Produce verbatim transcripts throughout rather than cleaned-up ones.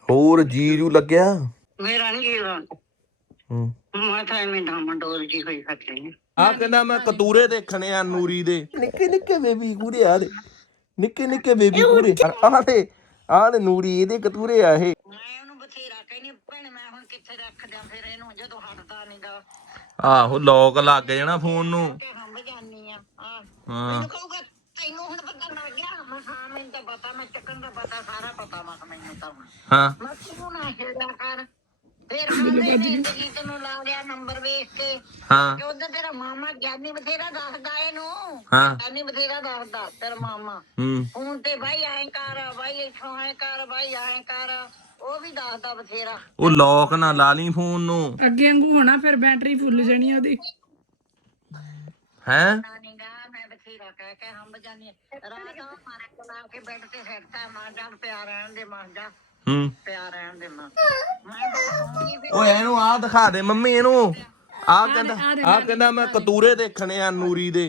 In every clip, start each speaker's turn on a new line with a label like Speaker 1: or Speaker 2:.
Speaker 1: ਹੋਰ ਜੀ ਜੂ ਲੱਗਿਆ
Speaker 2: ਮੇਰਾ ਨਹੀਂ
Speaker 1: ਹੂੰ
Speaker 2: ਮੈਂ ਤਾਂ ਐਵੇਂ ਡਾਮਡੋਲ ਜੀ ਹੋਈ ਫਿਰਦੀ
Speaker 1: ਆ ਕਹਿੰਦਾ ਮੈਂ ਕਤੂਰੇ ਦੇਖਣੇ ਆ ਨੂਰੀ ਦੇ ਨਿੱਕੇ ਨਿੱਕੇ ਬੇਬੀ ਕੂਰੇ ਆ ਦੇ ਨਿੱਕੇ ਨਿੱਕੇ ਬੇਬੀ ਕੂਰੇ ਆਹ ਤੇ ਆਹ ਤੇ ਨੂਰੀ ਇਹਦੇ ਕਤੂਰੇ ਆ ਇਹ
Speaker 2: ਮੈਂ ਉਹਨੂੰ ਬਥੇਰਾ ਕਹਿੰਦੀ ਭੈਣ ਮੈਂ ਹੁਣ ਕਿੱਥੇ ਰੱਖ ਦਿਆਂ ਫਿਰ ਇਹਨੂੰ ਜਦੋਂ ਹਟਦਾ ਨਹੀਂਗਾ
Speaker 1: ਆਹੋ ਲੋਕ ਲੱਗ ਜਾਣਾ ਫੋਨ ਨੂੰ
Speaker 2: ਹੰਬ ਜਾਨੀ ਆ ਹਾਂ
Speaker 1: ਹਾਂ
Speaker 2: ਮੈਨੂੰ ਕਹੂਗਾ ਤੈਨੂੰ ਹੁਣ ਪਤਾ ਲੱਗ ਗਿਆ ਮੈਂ ਹਾਂ ਮੈਨੂੰ ਤਾਂ ਪਤਾ ਮੈਂ ਚੱਕਣ ਦਾ ਪਤਾ ਸਾਰਾ ਪਤਾ ਮੈਂ ਮੈਨੂੰ ਤਾਂ
Speaker 1: ਹਾਂ
Speaker 2: ਮੈਂ ਕਿਉਂ ਨਾ ਹਿਲਦਾ ਕਰ ਫਿਰ ਕਹਿੰਦੇ ਨੇ ਜੀ ਤੈਨੂੰ ਲਾ ਲਿਆ ਨੰਬਰ ਵੇਖ ਕੇ
Speaker 1: ਹਾਂ
Speaker 2: ਕਿ ਉਧਰ ਤੇਰਾ ਮਾਮਾ ਗਿਆਨੀ ਬਥੇਰਾ ਦੱਸਦਾ ਇਹਨੂੰ
Speaker 1: ਹਾਂ
Speaker 2: ਗਿਆਨੀ ਬਥੇਰਾ ਦੱਸਦਾ ਤੇਰਾ ਮਾਮਾ
Speaker 1: ਹੂੰ
Speaker 2: ਫੋਨ ਤੇ ਬਾਈ ਐਂ ਕਰ ਬਾਈ ਇੱਥੋਂ ਐਂ ਕਰ ਬਾਈ ਐਂ ਕਰ ਉਹ ਵੀ ਦੱਸਦਾ ਬਥੇਰਾ
Speaker 1: ਉਹ ਲੋਕ ਨਾ ਲਾ ਲਈ ਫੋਨ ਨੂੰ
Speaker 3: ਅੱਗੇ ਵਾਂਗੂ ਹੋਣਾ ਫਿਰ ਬੈਟਰੀ ਫੁੱਲ ਜਾਣੀ ਆ ਉਹਦੀ
Speaker 1: ਹੈ
Speaker 2: ਨੀਗਾ ਮੈਂ ਬਥੇਰਾ ਕਹਿ ਕੇ ਹੰਬ ਜਾਨੀ ਰਾਤ ਨੂੰ ਮਾਰੇ ਕੋਲਾ ਕੇ ਬੈੱਡ ਤੇ ਸਿੱਟਾ ਮਾਂ ਜਾ ਪਿਆ ਰਹਿਣ ਦੇ ਮਾਂ ਜਾ
Speaker 1: ਹੂੰ
Speaker 2: ਪਿਆ ਰਹਿਣ ਦੇ ਮਾਂ ਮੈਂ ਬੋਲੂੰਗੀ ਫਿਰ
Speaker 1: ਓਏ ਇਹਨੂੰ ਆਹ ਦਿਖਾ ਦੇ ਮੰਮੀ ਇਹਨੂੰ ਆਹ ਕਹਿੰਦਾ ਆਹ ਕਹਿੰਦਾ ਮੈਂ ਕਤੂਰੇ ਦੇਖਣੇ ਆ ਨੂਰੀ ਦੇ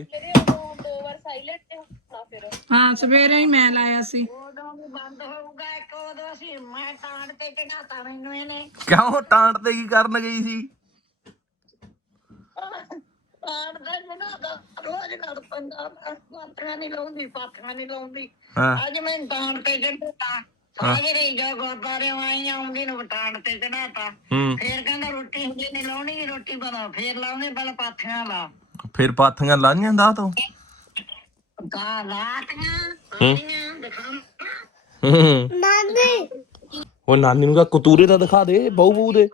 Speaker 3: ਹਾਂ ਸਵੇਰੇ ਹੀ ਮੈਂ ਲਾਇਆ ਸੀ
Speaker 2: ਉਦੋਂ ਵੀ ਬੰਦ ਹੋਊਗਾ ਇੱਕ ਉਦੋਂ ਅਸੀਂ ਮੈਂ ਟਾਂਡ ਤੇ ਚੜਾਤਾ ਮੈਨੂੰ ਇਹਨੇ
Speaker 1: ਕਿਉਂ ਟਾਂਟ ਤੇ ਕੀ ਕਰਨ ਗਈ ਸੀ
Speaker 2: ਟਾਂਡ ਤੇ ਚੜਾਤਾ ਰੋਜ਼ ਲੜ ਪੈਂਦਾ ਪਾਥੀਆਂ ਨਹੀਂ ਲਾਉਂਦੀ ਪਾਥੀਆਂ ਨਹੀਂ ਲਾਉਂਦੀ
Speaker 1: ਹਾਂ
Speaker 2: ਅੱਜ ਮੈਂ ਟਾਂਡ ਤੇ ਚੜਾਤਾ ਸਾਰੇ ਰਹੀ ਜਾ ਗੁਰਦਾਰੇ ਆਈ ਆਉਂਦੀ ਨੂੰ ਟਾਂਡ ਤੇ ਚੜਾਤਾ
Speaker 1: ਹੂੰ
Speaker 2: ਫੇਰ ਕਹਿੰਦਾ ਰੋਟੀ ਹੁੰਦੀ ਨਹੀਂ ਲਾਉਣੀ ਰੋਟੀ ਬਣਾ ਫੇਰ ਲਾਉਣੀ ਪਹਿਲਾਂ ਪਾਥੀਆਂ ਲਾ
Speaker 1: ਫਿਰ ਪਾਥੀਆਂ ਲਾਈਆਂ ਦਾ ਤੋਂ
Speaker 2: ਗਾ ਲਾਤੀਆਂ ਪਾਣੀਆਂ ਦਿਖਾਉਂ
Speaker 1: ਹੂੰ ਨਾਨੀ ਉਹ ਨਾਨੀ ਨੂੰ ਕਹ ਕਤੂਰੇ ਦਾ ਦਿਖਾ ਦੇ ਬਹੂ ਬਹੂ ਦੇ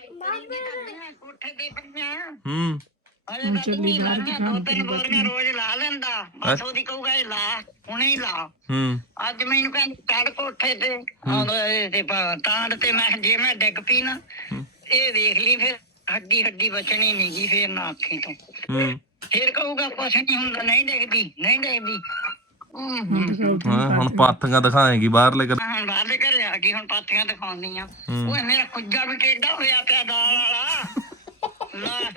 Speaker 2: ਕੋਠੇ ਤੇ ਪਈਆਂ
Speaker 1: ਹੂੰ
Speaker 2: ਅਰੇ ਚੱਲੀ ਬਾਹਰ ਦੋ ਤਿੰਨ ਬੋਰੀਆਂ ਰੋਜ਼ ਲਾ ਲੈਂਦਾ ਬਸ ਉਹਦੀ ਕਹੂਗਾ ਇਹ ਲਾ ਹੁਣੇ ਹੀ ਲਾ
Speaker 1: ਹੂੰ
Speaker 2: ਅੱਜ ਮੈਨੂੰ ਕਹਿੰਦਾ ਚੜ ਕੋਠੇ ਤੇ ਆਉਂਦਾ ਤੇ ਟਾਂਡ ਤੇ ਮੈਂ ਜੇ ਮੈਂ ਡਿੱਗ ਪਈ ਨਾ ਇਹ ਵੇਖ ਲਈ ਫਿਰ ਹੱਡੀ ਹੱਡੀ ਬਚਣੀ ਨੀ ਗੀ ਫੇਰ ਨਾ ਅੱਖੀ ਤੋਂ
Speaker 1: ਹੂੰ
Speaker 2: ਫੇਰ ਕਹੂਗਾ ਕੁਛ ਨਹੀਂ ਹੁੰਦਾ ਨਹੀਂ ਡਿੱਗਦੀ ਨਹੀਂ ਡਿੱਗਦੀ
Speaker 1: ਹਾਂ ਹੁਣ ਪਾਥੀਆਂ ਦਿਖਾਏਗੀ ਬਾਹਰਲੇ ਕਰ
Speaker 2: ਹੁਣ ਬਾਹਰਲੇ ਘਰੇ ਆ ਗਈ ਹੁਣ ਪਾਥੀਆਂ ਦਿਖਾਉਂਦੀਆਂ ਉਹ ਮੇਰਾ ਕੁੱਜਾ ਵੀ ਟੇਢਾ ਹੋਇਆ ਪਿਆ ਦਾਲ ਵਾਲਾ ਲੈ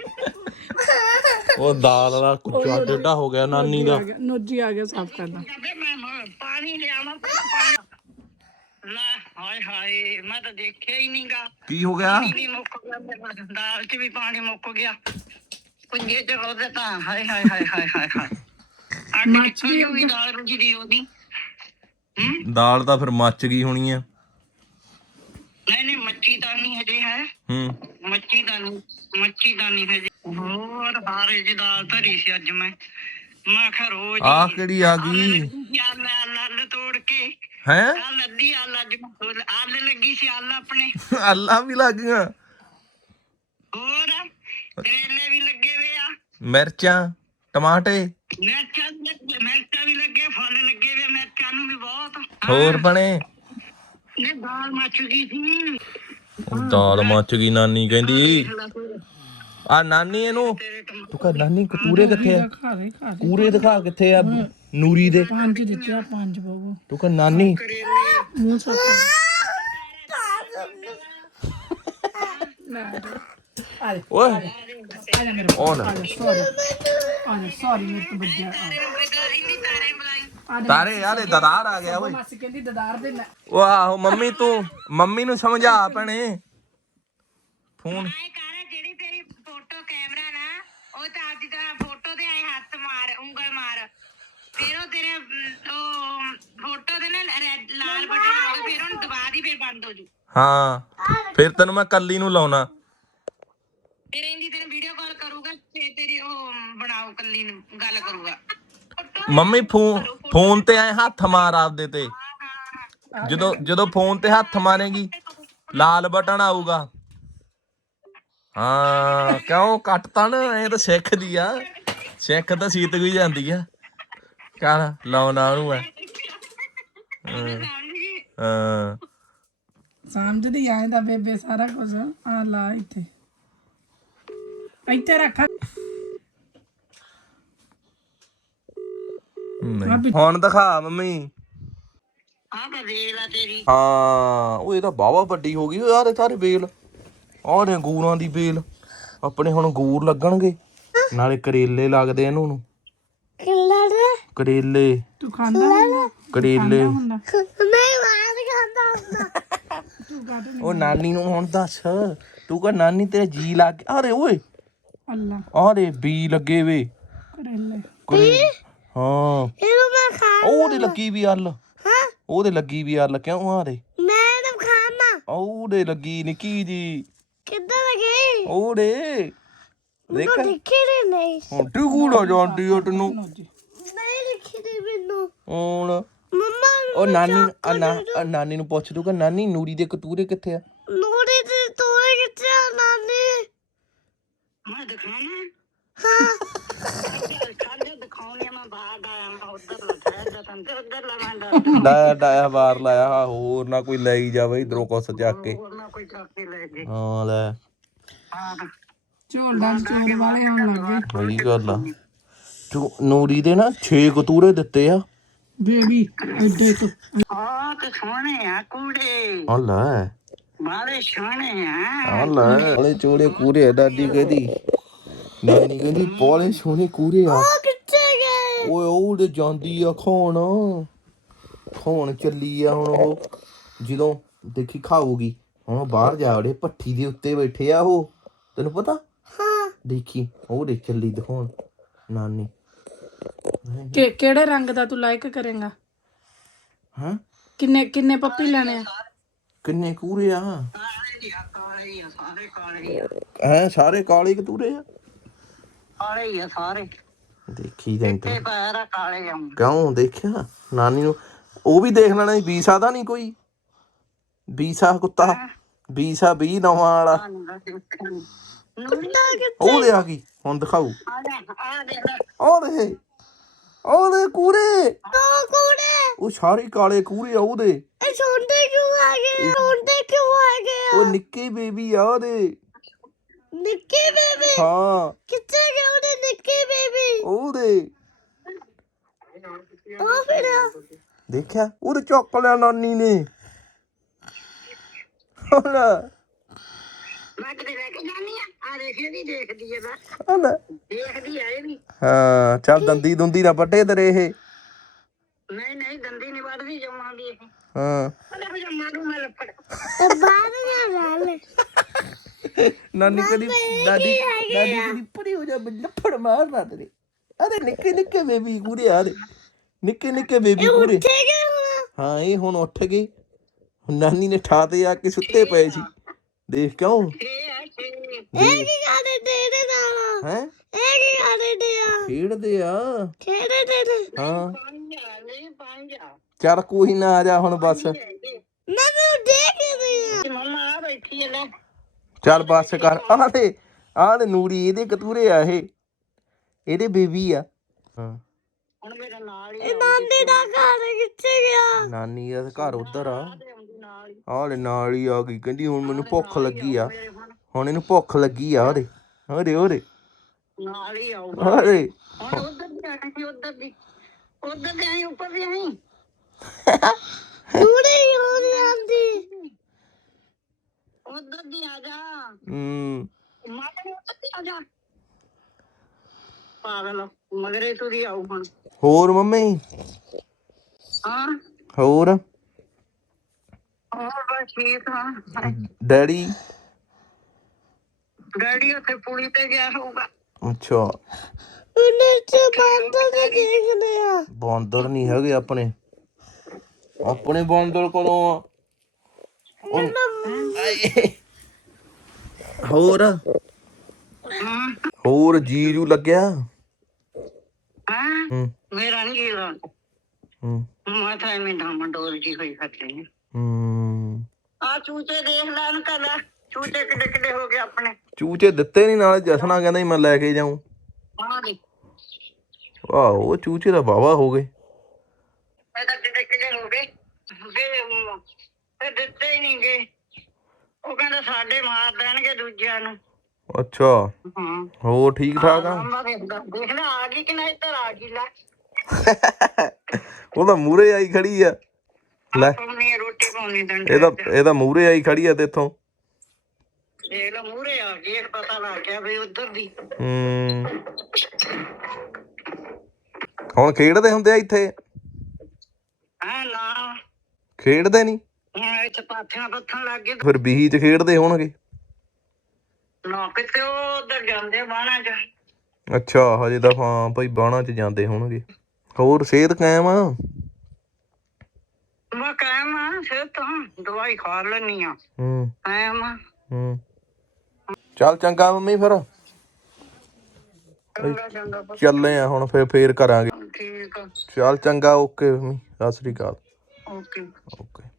Speaker 1: ਉਹ ਦਾਲ ਵਾਲਾ ਕੁੱਚਾ ਟੇਢਾ ਹੋ ਗਿਆ ਨਾਨੀ ਦਾ
Speaker 3: ਨੋਜੀ ਆ ਗਿਆ ਸਾਫ਼ ਕਰਦਾ
Speaker 2: ਮੈਂ ਪਾਣੀ ਲਿਆਵਾਂ ਪਾਣੀ ਲੈ ਹਾਏ ਹਾਏ ਮੈਂ ਤਾਂ ਦੇਖਿਆ ਹੀ ਨਹੀਂਗਾ
Speaker 1: ਕੀ ਹੋ ਗਿਆ
Speaker 2: ਵੀ ਮੁੱਕ ਗਿਆ ਦਾਲ ਚ ਵੀ ਪਾਣੀ ਮੁੱਕ ਗਿਆ ਕੁੰਜੇ ਚ ਉਹਦੇ ਤਾਂ ਹਾਏ ਹਾਏ ਹਾਏ ਹਾਏ ਹਾਏ ਹਾਏ ਅੱਗ ਹੋਈ ਦਾਲ ਰੁਝਦੀ ਉਹਦੀ ਹੂੰ
Speaker 1: ਦਾਲ ਤਾਂ ਫਿਰ ਮੱਚ ਗਈ ਹੋਣੀ ਆ
Speaker 2: ਨਹੀਂ ਨਹੀਂ ਮੱਛੀ ਤਾਂ ਨਹੀਂ ਹਜੇ ਹੈ
Speaker 1: ਹੂੰ
Speaker 2: ਮੱਛੀ ਦਾ ਨਹੀਂ ਮੱਛੀ ਦਾ ਨਹੀਂ ਹਜੇ ਹੋਰ ਹਾਰੇ ਜੀ ਦਾਲ ਧਰੀ ਸੀ ਅੱਜ ਮੈਂ ਮੈਂ ਕਿਹਾ ਰੋਜ਼
Speaker 1: ਆਹ ਕਿਹੜੀ ਆ ਗਈ
Speaker 2: ਆਲ ਆਲ ਤੋੜ ਕੇ
Speaker 1: ਹੈ
Speaker 2: ਆ ਲੱਦੀ ਆਲ ਅੱਜ ਆਲ ਲੱਗੀ ਸੀ ਆਲ ਆਪਣੇ
Speaker 1: ਅੱਲਾ ਵੀ ਲੱਗ ਗਿਆ
Speaker 2: ਹੋਰ ਕਰੇਲੇ ਵੀ ਲੱਗੇ ਵੇ ਆ
Speaker 1: ਮਿਰਚਾਂ ਟਮਾਟੇ
Speaker 2: ਮਿਰਚਾਂ ਮਿਰਚਾਂ ਵੀ ਲੱਗੇ ਫੁੱਲ ਲੱਗੇ ਵੇ ਮਿਰਚਾਂ ਨੂੰ ਵੀ ਬਹੁਤ
Speaker 1: ਹੋਰ ਬਣੇ
Speaker 2: ਨੇ ਦਾਲ ਮੱਚ ਗਈ ਸੀ
Speaker 1: ਦਾਲ ਮੱਚ ਗਈ ਨਾਨੀ ਕਹਿੰਦੀ ਆ ਨਾਨੀ ਇਹਨੂੰ ਤੂੰ ਕਹ ਨਾਨੀ ਕਤੂਰੇ ਕਿੱਥੇ ਆ
Speaker 3: ਖਾ ਦੇ ਖਾ ਦੇ
Speaker 1: ਕੂਰੇ ਦਿਖਾ ਕਿੱਥੇ ਆ ਨੂਰੀ ਦੇ
Speaker 3: ਪੰਜ ਦਿੱਤੇ ਆ ਪੰਜ ਬਾਬੂ
Speaker 1: ਤੂੰ ਕਹ ਨਾਨੀ
Speaker 3: ਮੂੰਹ ਸਾਫ਼
Speaker 1: ਓਏ
Speaker 3: ਆ ਜਾ ਮੇਰੇ
Speaker 1: ਉਹ ਨਾ
Speaker 3: ਸੌਰੀ ਆ ਜਾ ਸੌਰੀ ਮੇਰੇ ਤੋਂ ਬੱਜਿਆ
Speaker 1: ਤਾਰੇ ਯਾਰੇ ਦਦਾਰ ਆ ਗਿਆ ਓਏ
Speaker 3: ਮਾਸੀ ਕਹਿੰਦੀ ਦਦਾਰ ਦੇ ਲੈ
Speaker 1: ਉਹ ਆਹੋ ਮੰਮੀ ਤੂੰ ਮੰਮੀ ਨੂੰ ਸਮਝਾ ਭੈਣੇ ਫੋਨ
Speaker 2: ਜਿਹੜੀ ਤੇਰੀ ਫੋਟੋ ਕੈਮਰਾ ਨਾ ਉਹ ਤਾਂ ਅੱਜ ਤਾਂ ਫੋਟੋ ਤੇ ਆਏ ਹੱਥ ਮਾਰ ਉਂਗਲ ਮਾਰ ਫਿਰ ਉਹ ਤੇਰੇ ਉਹ ਫੋਟੋ ਦੇ ਨਾ ਲਾਲ ਬਟਨ ਆਉਗਾ ਫਿਰ ਉਹਨੂੰ ਦਬਾ ਦੀ ਫਿਰ ਬੰਦ ਹੋ ਜੂ
Speaker 1: ਹਾਂ ਫਿਰ ਤੈਨੂੰ ਮੈਂ ਕੱਲੀ ਨੂੰ ਲਾਉਣਾ
Speaker 2: ਫਿਰ ਇਹਦੀ ਤੇਰੇ ਵੀਡੀਓ ਕਾਲ ਕਰੂਗਾ ਤੇ ਤੇਰੀ ਉਹ ਬਣਾਓ ਕੱਲੀ ਨੂੰ ਗੱਲ ਕਰੂਗਾ
Speaker 1: ਮੰਮੀ ਫੋਨ ਫੋਨ ਤੇ ਆਏ ਹੱਥ ਮਾਰ ਆਪਦੇ ਤੇ ਜਦੋਂ ਜਦੋਂ ਫੋਨ ਤੇ ਹੱਥ ਮਾਰੇਗੀ ਲਾਲ ਬਟਨ ਆਊਗਾ ਹਾਂ ਕਿਉਂ ਕੱਟਤਾ ਨਾ ਇਹ ਤਾਂ ਸਿੱਖ ਦੀ ਆ ਸਿੱਖ ਤਾਂ ਸੀਤ ਗਈ ਜਾਂਦੀ ਆ ਚੱਲ ਲਾਉਣਾ ਉਹਨੂੰ ਮੈਂ ਹਾਂ
Speaker 3: ਸਮਝਦੀ ਆਏ ਦਾ ਬੇਬੇ ਸਾਰਾ ਕੁਝ ਆ ਲਾ ਇੱਥੇ ਇੱਥੇ ਰੱਖ
Speaker 1: ਹੁਣ ਦਿਖਾ ਮੰਮੀ
Speaker 2: ਆਹ ਵੇਲ ਆ ਤੇਰੀ
Speaker 1: ਹਾਂ ਉਹ ਇਹ ਤਾਂ ਬਾਵਾ ਵੱਡੀ ਹੋ ਗਈ ਯਾਰ ਇਹ ਸਾਰੇ ਵੇਲ ਆਹ ਨੇ ਅੰਗੂਰਾਂ ਦੀ ਵੇਲ ਆਪਣੇ ਹੁਣ ਅੰਗੂਰ ਲੱਗਣਗੇ ਨਾਲੇ ਕਰੇਲੇ ਲੱਗਦੇ ਇਹਨੂੰ ਨੂੰ ਕਰੇਲੇ
Speaker 3: ਤੂੰ ਖਾਂਦਾ ਹੁੰਦਾ
Speaker 1: ਕਰੇਲੇ
Speaker 3: ਹੁੰਦਾ
Speaker 4: ਮੈਂ ਮਾਰ ਖਾਂਦਾ ਹੁੰਦਾ
Speaker 3: ਤੂੰ ਕਾਹਦੇ ਨਹੀਂ
Speaker 1: ਉਹ ਨਾਨੀ ਨੂੰ ਹੁਣ ਦੱਸ ਤੂੰ ਕਹ ਨਾਨੀ ਤੇਰੇ ਜੀ ਲੱਗ ਗਿਆ ਅਰੇ ਓਏ
Speaker 3: ਅੱਲਾ
Speaker 1: ਆਰੇ ਬੀ ਲੱਗੇ ਵੇ
Speaker 3: ਕਰੇਲੇ
Speaker 1: ਕਰੇ ਹਾਂ ਇਹਨੂੰ ਮੈਂ ਖਾ ਉਹਦੇ ਲੱਗੀ ਵੀ ਅੱਲ ਹਾਂ ਉਹਦੇ ਲੱਗੀ ਵੀ ਅੱਲ ਕਿਉਂ ਆਰੇ ਮੈਂ ਇਹਨੂੰ ਖਾਣਾ ਉਹਦੇ ਲੱਗੀ ਨਿੱਕੀ ਜੀ ਕਿੱਦਾਂ ਲੱਗੀ ਉਹਦੇ ਦੇਖ ਦੇਖੇ ਨਹੀਂ ਹੁਣ ਟਿਕੂੜਾ ਜਾਂਦੀ ਆ ਤੈਨੂੰ
Speaker 3: ਨੋਜੀ
Speaker 4: ਨਹੀਂ ਲਿਖੀ ਦੀ ਮੈਨੂੰ
Speaker 1: ਹੁਣ
Speaker 4: ਮੰਮਾ
Speaker 1: ਉਹ ਨਾਨੀ ਆ ਨਾ ਆ ਨਾਨੀ ਨੂੰ ਪੁੱਛ ਦੂਗਾ ਨਾਨੀ ਨੂਰੀ ਦੇ ਕਤੂਰੇ ਕਿੱਥੇ ਆ
Speaker 4: ਨੂਰੀ ਦੇ ਤੋਰੇ ਕਿੱਥੇ ਆ ਨਾਨੀ
Speaker 2: ਮੈਂ ਦਿਖਾਣਾ
Speaker 4: ਹਾਂ
Speaker 2: ਖਾਣੇ ਦਿਖਾਉਣੇ ਮੈਂ ਬਾਹਰ ਆਇਆ ਮੈਂ ਉਧਰ ਲੱਗਾ ਜਤਨ ਤੇ ਉਧਰ ਲਵਾਂਦਾ
Speaker 1: ਡਾਇਆ ਡਾਇਆ ਵਾਰ ਲਾਇਆ ਹੋਰ ਨਾ ਕੋਈ ਲੈ ਹੀ ਜਾਵੇ ਇਧਰੋਂ ਕੁਛ ਚੱਕ ਕੇ
Speaker 2: ਹੋਰ ਨਾ ਕੋਈ ਚੱਕ ਕੇ ਲੈ ਜੇ
Speaker 1: ਹਾਂ ਲੈ
Speaker 2: ਹਾਂ
Speaker 3: ਝੋਲਦਾਂ ਚ ਚੋਰ ਵਾਲੇ ਆਉਣ ਲੱਗ ਗਏ
Speaker 1: ਸਹੀ ਗੱਲ ਆ ਤੂੰ ਨੂਰੀ ਦੇ ਨਾ ਛੇ ਕਤੂਰੇ ਦਿੱਤੇ ਆ
Speaker 3: ਬੇਬੀ ਐਡੇ ਤੋਂ
Speaker 2: ਹਾਂ ਤੇ ਸੋਹਣੇ ਆ ਕੁੜੇ
Speaker 1: ਆ ਲੈ
Speaker 2: ਬਾਰੇ ਸੋਹਣੇ ਆ
Speaker 1: ਆ ਲੈ ਵਾਲੇ ਚੋੜੇ ਕੂਰੇ ਆ ਦਾਦੀ ਕਹਿੰਦੀ ਨਾਨੀ ਕਹਿੰਦੀ ਪੋਲੇ ਸੋਹਣੇ ਕੂਰੇ ਆ
Speaker 4: ਕਿੱਥੇ ਗਏ
Speaker 1: ਓਏ ਉਹਦੇ ਜਾਂਦੀ ਆ ਖਾਣ ਖਾਣ ਚੱਲੀ ਆ ਹੁਣ ਉਹ ਜਦੋਂ ਦੇਖੀ ਖਾਊਗੀ ਹੁਣ ਬਾਹਰ ਜਾ ਵੜੇ ਭੱਠੀ ਦੇ ਉੱਤੇ ਬੈਠੇ ਆ ਉਹ ਤੈਨੂੰ ਪਤਾ
Speaker 4: ਹਾਂ
Speaker 1: ਦੇਖੀ ਉਹ ਦੇਖ ਚੱਲੀ ਦਿਖਾਉਣ ਨਾਨੀ
Speaker 3: ਕਿ ਕਿਹੜੇ ਰੰਗ ਦਾ ਤੂੰ ਲਾਈਕ ਕਰੇਗਾ
Speaker 1: ਹਾਂ
Speaker 3: ਕਿੰਨੇ ਕਿੰਨੇ ਪੱਪੀ ਲੈਣੇ ਆ
Speaker 1: ਕਿੰਨੇ ਕੂਰੇ ਆ
Speaker 2: ਕਾਲੇ ਆ ਕਾਲੇ ਆ ਸਾਰੇ ਕਾਲੇ ਆ
Speaker 1: ਹੈ ਸਾਰੇ ਕਾਲੇ ਕਤੂਰੇ ਆ
Speaker 2: ਕਾਲੇ ਹੀ ਆ ਸਾਰੇ
Speaker 1: ਦੇਖੀ ਜਾਂਦੇ
Speaker 2: ਤੇ ਪੈਰ ਆ ਕਾਲੇ ਆ
Speaker 1: ਕਿਉਂ ਦੇਖਿਆ ਨਾਨੀ ਨੂੰ ਉਹ ਵੀ ਦੇਖ ਲੈਣਾ ਵੀਸਾ ਦਾ ਨਹੀਂ ਕੋਈ ਵੀਸਾ ਕੁੱਤਾ ਵੀਸਾ ਵੀਹ ਨਵਾਂ ਵਾਲਾ ਉਹ ਦੇ ਆ ਗਈ ਹੁਣ ਦਿਖਾਊ
Speaker 2: ਆ ਲੈ ਆ ਦੇ
Speaker 1: ਉਹ ਦੇ ਉਹ ਦੇ ਕੂਰੇ
Speaker 4: ਦੋ ਕੁੜੇ
Speaker 1: ਉਹ ਸਾਰੇ ਕਾਲੇ ਕੂਰੇ ਆ ਉਹਦੇ
Speaker 4: ਇਹ ਛੋਟੇ ਕਿਉਂ ਆ ਗਏ ਛੋਟੇ ਕਿਉਂ ਆ ਗਏ
Speaker 1: ਉਹ ਨਿੱਕੇ ਬੇਬੀ ਆ ਉਹਦੇ
Speaker 4: ਨਿੱਕੇ ਬੇਬੀ
Speaker 1: ਹਾਂ
Speaker 4: ਕਿੱਥੇ ਗਏ ਉਹਦੇ ਨਿੱਕੇ ਬੇਬੀ
Speaker 1: ਉਹਦੇ
Speaker 4: ਉਹ ਫਿਰ
Speaker 1: ਦੇਖਿਆ ਉਹਦੇ ਚੁੱਕ ਲਿਆ ਨਾਨੀ ਨੇ ਹੋਲਾ
Speaker 2: ਮੈਂ ਕਿਤੇ ਲੈ ਕੇ ਜਾਨੀ ਆ ਆ ਦੇਖੀ ਨਹੀਂ ਦੇਖਦੀ ਆ ਬਸ
Speaker 1: ਹੋਲਾ
Speaker 2: ਦੇਖਦੀ ਆ ਇਹ ਵੀ
Speaker 1: ਹਾਂ ਚੱਲ ਦੰਦੀ ਦੁੰਦੀ ਨਾ ਵੱਡੇ ਤੇਰੇ ਇਹ
Speaker 2: ਨਹੀਂ ਨਹੀਂ ਦੰਦੀ ਨਹੀਂ ਵੱਢਦੀ ਜਮਾਂ ਦੀ ਇਹ
Speaker 1: ਹਾਂ
Speaker 2: ਅਲੇ ਹੋ ਜਾ ਮਾਰੂ ਮੈਂ ਲੱਪੜ
Speaker 4: ਇਹ ਬਾਹਰ ਨਾ ਲੈ
Speaker 1: ਨਾਨੀ ਕਦੀ ਦਾਦੀ ਦਾਦੀ ਕਦੀ ਪੜੀ ਹੋ ਜਾ ਲੱਫੜ ਮਾਰਨਾ ਤੇਰੇ ਅਰੇ ਨਿੱਕੇ ਨਿੱਕੇ ਬੇਬੀ ਕੂਰੇ ਆ ਦੇ ਨਿੱਕੇ ਨਿੱਕੇ ਬੇਬੀ ਕੂਰੇ
Speaker 4: ਉੱਠੇ ਗਏ ਹੁਣ
Speaker 1: ਹਾਂ ਇਹ ਹੁਣ ਉੱਠ ਗਏ ਹੁਣ ਨਾਨੀ ਨੇ ਠਾ ਤੇ ਆ ਕੇ ਸੁੱਤੇ ਪਏ ਸੀ ਦੇਖ ਕਿਉਂ
Speaker 2: ਇਹ ਆ ਛੇ
Speaker 4: ਇਹ ਕੀ ਕਰਦੇ ਤੇਰੇ ਨਾਲ
Speaker 1: ਹੈ
Speaker 4: ਇਹ ਕੀ ਕਰਦੇ ਆ
Speaker 1: ਖੇਡਦੇ ਆ
Speaker 4: ਖੇਡੇ ਤੇਰੇ
Speaker 1: ਹਾਂ
Speaker 2: ਪੰਜ ਆ ਨਹੀਂ ਪੰਜ ਆ
Speaker 1: ਚੱਲ ਕੋਈ ਨਾ ਆ ਜਾ ਹੁਣ ਬਸ
Speaker 4: ਮੈਂ ਮੈਨੂੰ ਦੇਖ ਰਹੀ ਆ
Speaker 2: ਮੰਮਾ ਆ ਬੈਠੀ ਹੈ ਲੈ
Speaker 1: ਚੱਲ ਬਸ ਕਰ ਆਹ ਤੇ ਆਹ ਤੇ ਨੂਰੀ ਇਹਦੇ ਕਤੂਰੇ ਆ ਇਹ ਇਹਦੇ ਬੇਬੀ ਆ ਹਾਂ
Speaker 2: ਹੁਣ ਮੇਰੇ ਨਾਲ ਹੀ
Speaker 4: ਇਹ ਨਾਨੀ ਦਾ ਘਰ ਕਿੱਥੇ ਗਿਆ
Speaker 1: ਨਾਨੀ ਦਾ ਘਰ ਉਧਰ ਆ
Speaker 2: ਆਉਂਦੀ ਨਾਲ ਹੀ
Speaker 1: ਆਹ ਲੈ ਨਾਲ ਹੀ ਆ ਗਈ ਕਹਿੰਦੀ ਹੁਣ ਮੈਨੂੰ ਭੁੱਖ ਲੱਗੀ ਆ
Speaker 2: ਮੇਰੇ ਹੁਣ
Speaker 1: ਹੁਣ ਇਹਨੂੰ ਭੁੱਖ ਲੱਗੀ ਆ ਉਹਦੇ ਉਹਦੇ ਉਹਦੇ
Speaker 2: ਨਾਲ ਹੀ ਆਊਗਾ
Speaker 1: ਉਹਦੇ
Speaker 2: ਹੁਣ ਉਧਰ ਦੀ ਆਣੀ ਸੀ ਉਧਰ ਦੀ ਉਧਰ ਦੇ ਆਈ ਉੱਪਰ ਦੀ ਆਈ
Speaker 4: ਪੂਰੀ ਹੋ ਜਾਂਦੀ
Speaker 2: ਉਧਰ ਦੀ ਆ ਜਾ
Speaker 1: ਹਮ
Speaker 2: ਮਾਤਾ ਨੇ ਉਧਰ ਦੀ ਆ ਜਾ ਪਾਗਲ ਮਗਰੇ ਤੁਰੀ ਆਊ ਹੁਣ
Speaker 1: ਹੋਰ ਮੰਮੀ
Speaker 2: ਹਾਂ
Speaker 1: ਹੋਰ
Speaker 2: ਹੋਰ ਬਸ ਠੀਕ ਹਾਂ
Speaker 1: ਡੈਡੀ
Speaker 2: ਡੈਡੀ ਉੱਥੇ ਪੁਲੀ ਤੇ ਗਿਆ ਹੋਊਗਾ
Speaker 1: ਅੱਛਾ
Speaker 4: ਉਹਨੇ ਚ ਬਾਂਦਰ ਦੇ ਦੇਖਦੇ ਆ
Speaker 1: ਬਾਂਦਰ ਨਹੀਂ ਹੈਗੇ ਆਪਣੇ ਆਪਣੇ ਬਾਂਦਰ ਕਦੋਂ ਆ ਉਹ- ਆਏ। ਹੋਰ
Speaker 2: ਹਾਂ
Speaker 1: ਹੋਰ ਜੀਰੂ ਲੱਗਿਆ
Speaker 2: ਹਾਂ
Speaker 1: ਹੂੰ
Speaker 2: ਮੇਰਾ ਨਹੀਂ ਗਿਆ
Speaker 1: ਹੂੰ
Speaker 2: ਮੈਂ ਤਾਂ ਐਵੇਂ ਡਾਮਾ ਡੋਲ ਜੀ ਹੋਈ ਖੱਟੀ
Speaker 1: ਹੂੰ
Speaker 2: ਆ ਚੂਚੇ ਦੇਖ ਲੈਣ ਕਰ ਚੂਚੇ ਕਿੱਡੇ ਕਿੱਡੇ ਹੋ ਗਏ ਆਪਣੇ
Speaker 1: ਚੂਚੇ ਦਿੱਤੇ ਨਹੀਂ ਨਾਲੇ ਜਸਨਾ ਕਹਿੰਦਾ ਸੀ ਮੈਂ ਲੈ ਕੇ ਜਾਊਂ
Speaker 2: ਆ ਦੇ
Speaker 1: ਆਹੋ ਉਹ ਚੂਚੇ ਦਾ ਵਾਵਾ ਹੋ ਗਏ
Speaker 2: ਇਹ ਤਾਂ ਕਿੱਡੇ ਕਿੱਡੇ ਹੋ ਗਏ ਵੇ ਤੇ ਦਿੱਤੇ ਹੀ ਨਹੀਂ ਗਏ ਉਹ ਕਹਿੰਦਾ ਸਾਡੇ ਮਾਰ ਦੇਣਗੇ ਦੂਜਿਆਂ ਨੂੰ
Speaker 1: ਅੱਛਾ
Speaker 2: ਹਾਂ
Speaker 1: ਹੋਰ ਠੀਕ ਠਾਕ ਆ
Speaker 2: ਮਾਮਾ ਦੇਖਦਾ ਦੇਖ ਲੈ ਆ ਗਈ ਕਿ ਨਾ ਇੱਧਰ ਆ ਗਈ ਲੈ
Speaker 1: ਉਹ ਤਾਂ ਮੂਰੇ ਆਈ ਖੜੀ ਆ ਲੈ
Speaker 2: ਪਾਉਣੀ ਰੋਟੀ ਪਾਉਣੀ ਡੰਡੇ
Speaker 1: ਇਹਦਾ ਇਹਦਾ ਮੂਰੇ ਆਈ ਖੜੀ ਆ ਤੇਥੋਂ
Speaker 2: ਦੇਖ ਲੈ ਮੂਹਰੇ ਆ ਗਈ ਇਹ ਪਤਾ ਲੱਗ ਗਿਆ ਵੀ ਉਧਰ ਦੀ
Speaker 1: ਹੂੰ ਹੁਣ ਖੇਡਦੇ ਹੁੰਦੇ ਆ ਇੱਥੇ
Speaker 2: ਹਾਂ ਨਾ
Speaker 1: ਖੇਡਦੇ ਨਹੀਂ
Speaker 2: ਹੁਣ ਇੱਥੇ ਪਾਥੀਆਂ ਪੱਥਣ ਲੱਗ ਗਏ।
Speaker 1: ਫਿਰ ਬੀਹੀ ਚ ਖੇਡਦੇ ਹੋਣਗੇ।
Speaker 2: ਨਾ ਕਿਤੇ ਉਹ ਉਧਰ ਜਾਂਦੇ ਬਾਣਾ ਚ।
Speaker 1: ਅੱਛਾ ਹਜੇ ਤਾਂ ਹਾਂ ਭਾਈ ਬਾਣਾ ਚ ਜਾਂਦੇ ਹੋਣਗੇ। ਹੋਰ ਸਿਹਤ ਕਾਇਮ ਆ?
Speaker 2: ਮੈਂ ਕਾਇਮ ਆ ਸਿਹਤ ਤਾਂ ਦਵਾਈ ਖਾ ਲੈਣੀ ਆ।
Speaker 1: ਹੂੰ
Speaker 2: ਕਾਇਮ ਆ।
Speaker 1: ਹੂੰ ਚੱਲ ਚੰਗਾ ਮੰਮੀ ਫਿਰ
Speaker 2: ਚੰਗਾ ਚੰਗਾ ਪੁੱਤ।
Speaker 1: ਚੱਲੇ ਆ ਹੁਣ ਫਿਰ ਫੇਰ ਕਰਾਂਗੇ।
Speaker 2: ਠੀਕ ਆ
Speaker 1: ਚੱਲ ਚੰਗਾ ਓਕੇ ਮੰਮੀ ਸਤਿ ਸ੍ਰੀ ਅਕਾਲ।
Speaker 2: ਓਕੇ।
Speaker 1: ਓਕੇ।